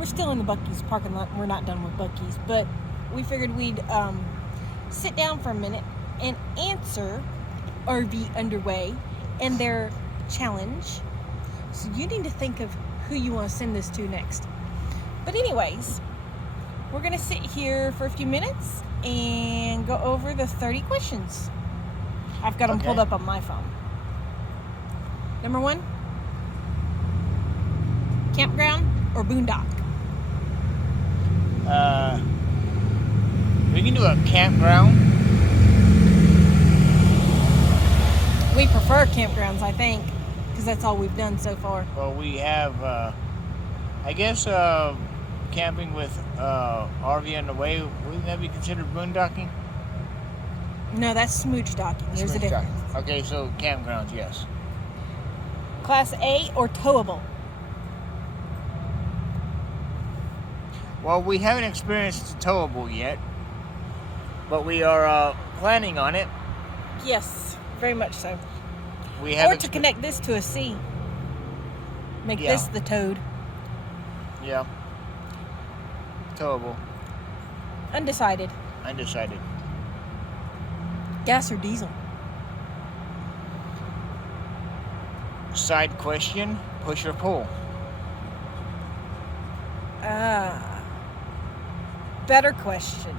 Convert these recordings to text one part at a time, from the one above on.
We're still in the Buc-ee's parking lot. We're not done with Buc-ee's, but we figured we'd sit down for a minute and answer RV Underway and their challenge. So you need to think of who you want to send this to next. But anyways, we're going to sit here for a few minutes and go over the 30 questions. I've got them pulled up on my phone. Number 1, campground or boondock? We can do a campground. We prefer campgrounds, I think, because that's all we've done so far. Well, we have, I guess, camping with RV on the way. Wouldn't that be considered boondocking? No, that's smooch docking. There's a difference. Okay, so campgrounds, yes. Class A or towable? Well, we haven't experienced towable yet, but we are planning on it. Yes, very much so. We have or to connect this to a sea. Make this the toad. Yeah. Towable. Undecided. Undecided. Gas or diesel? Side question, push or pull? Better question.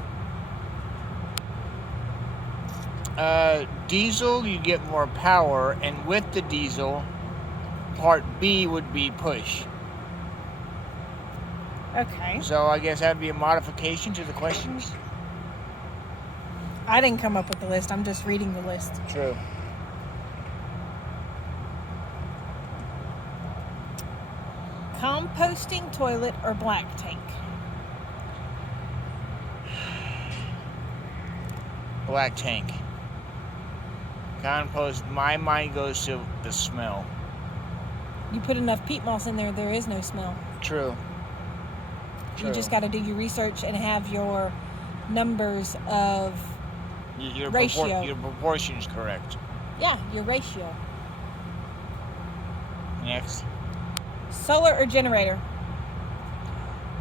Diesel, you get more power, and with the diesel, part B would be push. Okay. So I guess that would be a modification to the questions? I didn't come up with the list. I'm just reading the list. True. Composting toilet or black tank? Black tank. Compost, my mind goes to the smell. You put enough peat moss in there, there is no smell. True. You just got to do your research and have your numbers of your ratio. Your proportions correct. Yeah, your ratio. Next. Solar or generator?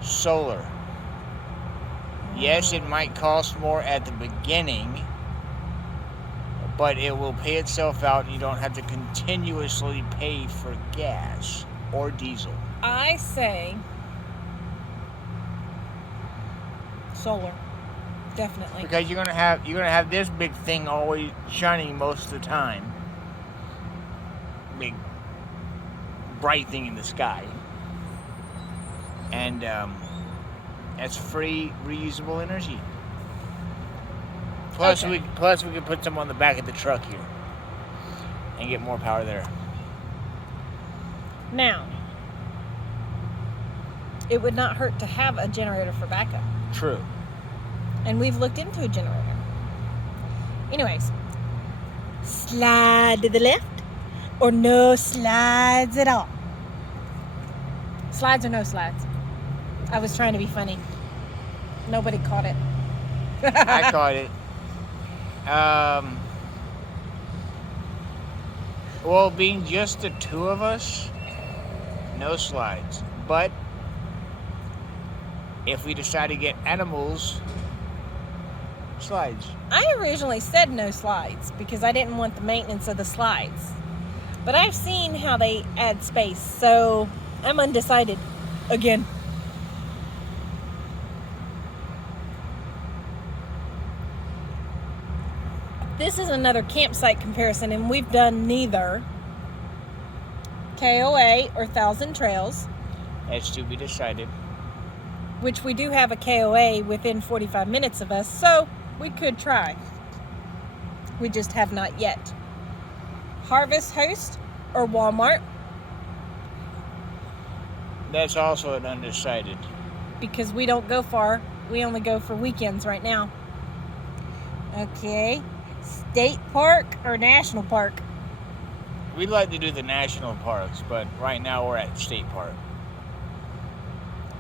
Solar. Yes, it might cost more at the beginning, but it will pay itself out and you don't have to continuously pay for gas or diesel. I say solar. Definitely. Because you're gonna have this big thing always shining most of the time. Big bright thing in the sky. And that's free reusable energy. Plus we could put some on the back of the truck here and get more power there. Now, it would not hurt to have a generator for backup. True. And we've looked into a generator. Anyways, slide to the left or no slides at all? Slides or no slides? I was trying to be funny. Nobody caught it. I caught it. Well, being just the two of us, no slides. But if we decide to get animals, slides. I originally said no slides because I didn't want the maintenance of the slides. But I've seen how they add space, so I'm undecided again. This is another campsite comparison, and we've done neither KOA or Thousand Trails. That's to be decided. Which we do have a KOA within 45 minutes of us, so we could try. We just have not yet. Harvest Host or Walmart? That's also an undecided. Because we don't go far. We only go for weekends right now. Okay. State park or national park? We'd like to do the national parks, but right now we're at state park.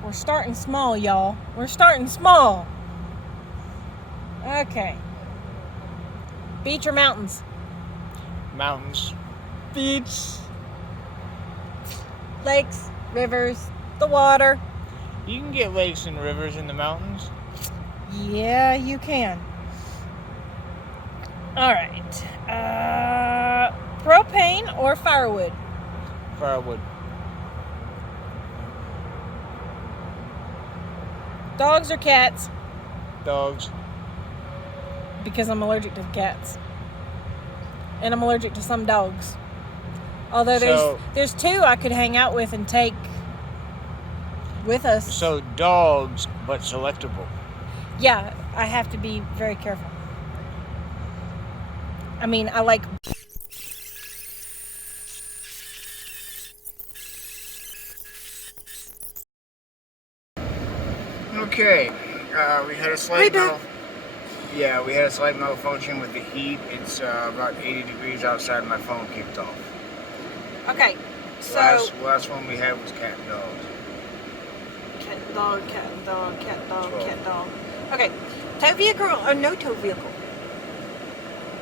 We're starting small, y'all. We're starting small. Okay. Beach or mountains? Mountains. Beach. Lakes, rivers, the water. You can get lakes and rivers in the mountains. Yeah, you can. All right. Propane or firewood? Firewood. Dogs or cats? Dogs. Because I'm allergic to cats. And I'm allergic to some dogs. Although there's two I could hang out with and take with us. So dogs, but selectable. Yeah, I have to be very careful. I mean, I like... Okay, we had a slight we had a slight malfunction with the heat. It's about 80 degrees outside. My phone kicked off. Okay, so... Last one we had was cat and dog. Cat and dog, cat and dog, cat and dog, 12. cat and dog. Okay, tow vehicle or no tow vehicle?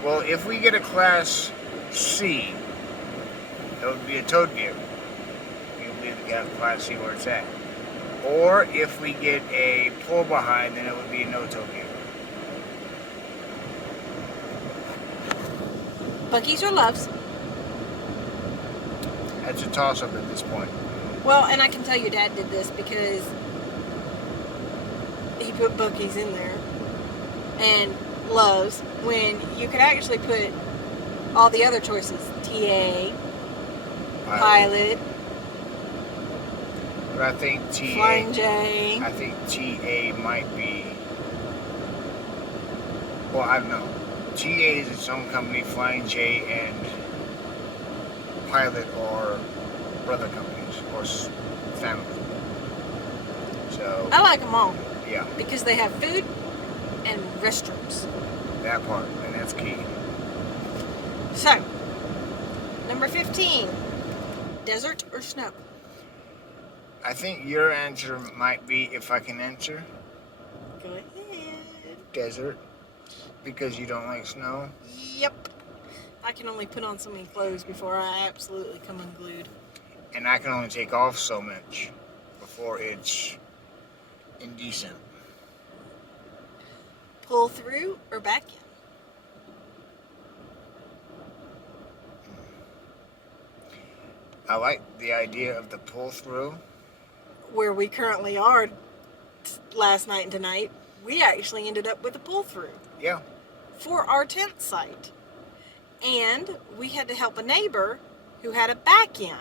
Well, if we get a Class C, it would be a towed vehicle. You'll leave the Class C where it's at. Or if we get a pull behind, then it would be a no-tow vehicle. Buc-ee's or Love's? That's a toss-up at this point. Well, and I can tell your dad did this because he put Buc-ee's in there and Love's when you could actually put all the other choices. TA, Pilot, but I think Flying J. I think TA might be. Well, I don't know. TA is its own company. Flying J and Pilot are brother companies or family. So I like them all. Yeah. Because they have food and restrooms. That part, and that's key. So, number 15, desert or snow? I think your answer might be, if I can answer, Go ahead. desert, because you don't like snow. Yep. I can only put on so many clothes before I absolutely come unglued. And I can only take off so much before it's indecent. Pull through or back in? I like the idea of the pull through. Where we currently are last night and tonight, we actually ended up with a pull through. Yeah. For our tent site. And we had to help a neighbor who had a back in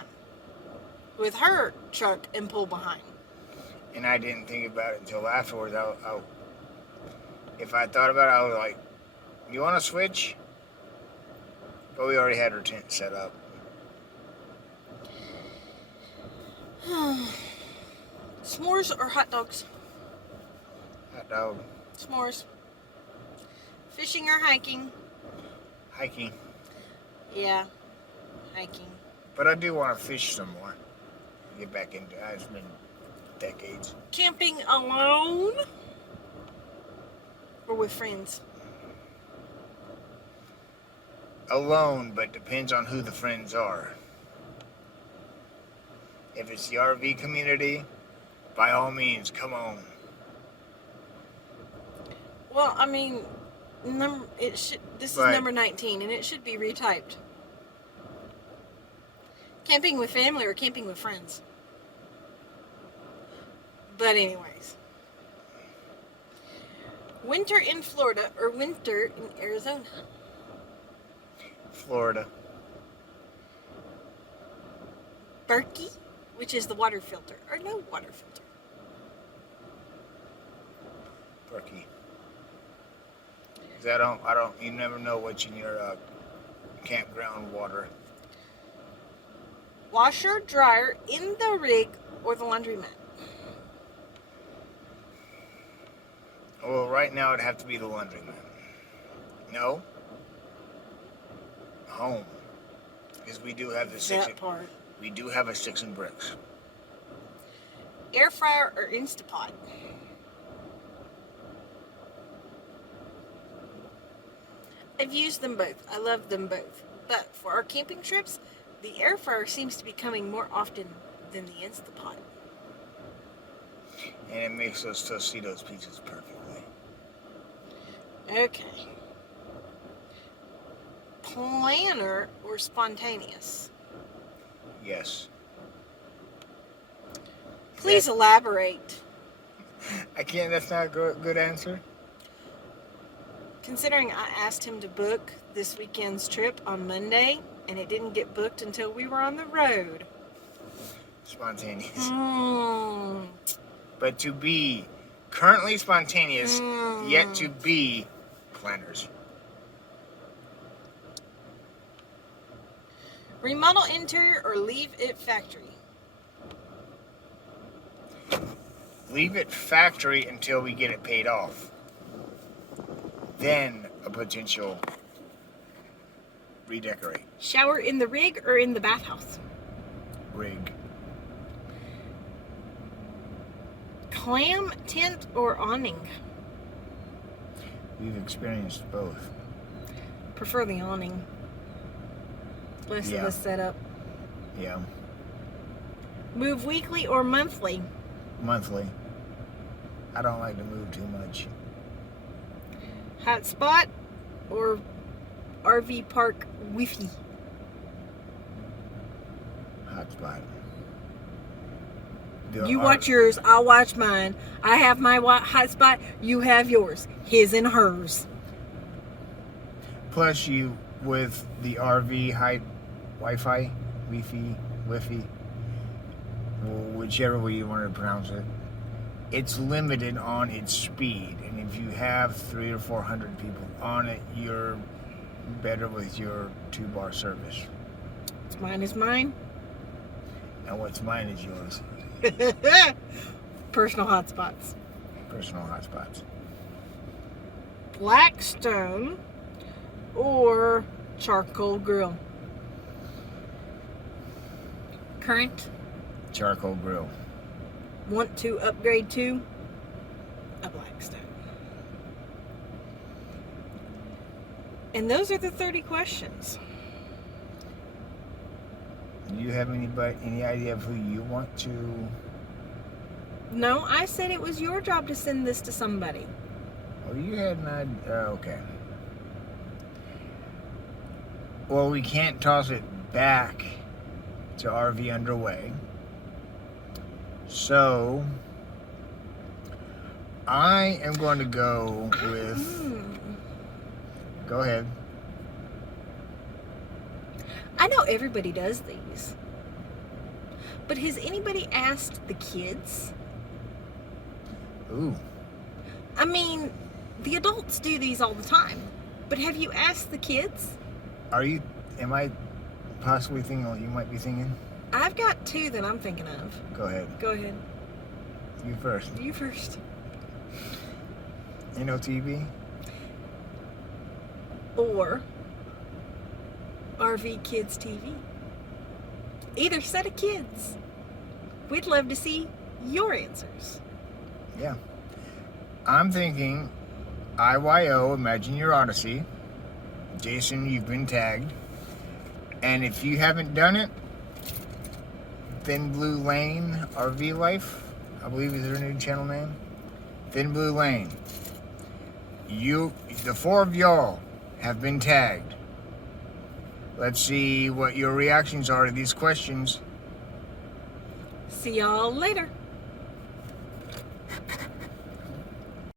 with her truck and pull behind. And I didn't think about it until afterwards. If I thought about it, I was like, you want to switch? But we already had our tent set up. S'mores or hot dogs? Hot dog. S'mores. Fishing or hiking? Hiking. Yeah, hiking. But I do want to fish some more. Get back into it. It's been decades. Camping alone or with friends? Alone, but depends on who the friends are. If it's the RV community, by all means, come on. Well, I mean, this is number 19, and it should be retyped. Camping with family or camping with friends? But anyways. Winter in Florida or winter in Arizona? Florida. Buc-ee, which is the water filter, or no water filter? Buc-ee. You never know what's in your campground water. Washer, dryer, in the rig, or the laundromat? Well, right now it'd have to be the laundromat. No. Home. Because we do have we do have a sticks and bricks. Air fryer or Instapot? I've used them both. I love them both. But for our camping trips, the air fryer seems to be coming more often than the Instapot. And it makes those Tostitos pizzas perfectly. Okay. Planner or spontaneous? Yes. Please elaborate. I can't, that's not a good answer. Considering I asked him to book this weekend's trip on Monday, and it didn't get booked until we were on the road. Spontaneous. Mm. But to be currently spontaneous, yet to be planners. Remodel interior or leave it factory? Leave it factory until we get it paid off. Then a potential redecorate. Shower in the rig or in the bathhouse? Rig. Clam tent or awning? We've experienced both. Prefer the awning. Less of a setup. Yeah. Move weekly or monthly? Monthly. I don't like to move too much. Hot spot or RV park Wi-Fi? Hot spot. You watch yours, I'll watch mine. I have my hot spot, you have yours. His and hers. Plus, you with the RV high Wi-Fi, Wi-Fi, whichever way you want to pronounce it, it's limited on its speed. And if you have 300 or 400 people on it, you're better with your 2-bar service. What's mine is mine. And what's mine is yours. Personal hotspots. Personal hotspots. Blackstone or charcoal grill? Current. Charcoal grill. Want to upgrade to a Blackstone. And those are the 30 questions. Do you have any idea of who you want to? No, I said it was your job to send this to somebody. Oh, you had an idea. Okay. Well, we can't toss it back to RV Underway. So, I am going to go with... Go ahead. I know everybody does these. But has anybody asked the kids? Ooh. I mean, the adults do these all the time. But have you asked the kids? Am I possibly thinking what you might be thinking? I've got 2 that I'm thinking of. Go ahead. Go ahead. You first. You first. NOTB? Or RV Kids TV. Either set of kids. We'd love to see your answers. Yeah. I'm thinking IYO, Imagine Your Odyssey. Jason, you've been tagged. And if you haven't done it, Thin Blue Lane RV Life, I believe is their new channel name. Thin Blue Lane. The 4 of y'all have been tagged. Let's see what your reactions are to these questions. See y'all later.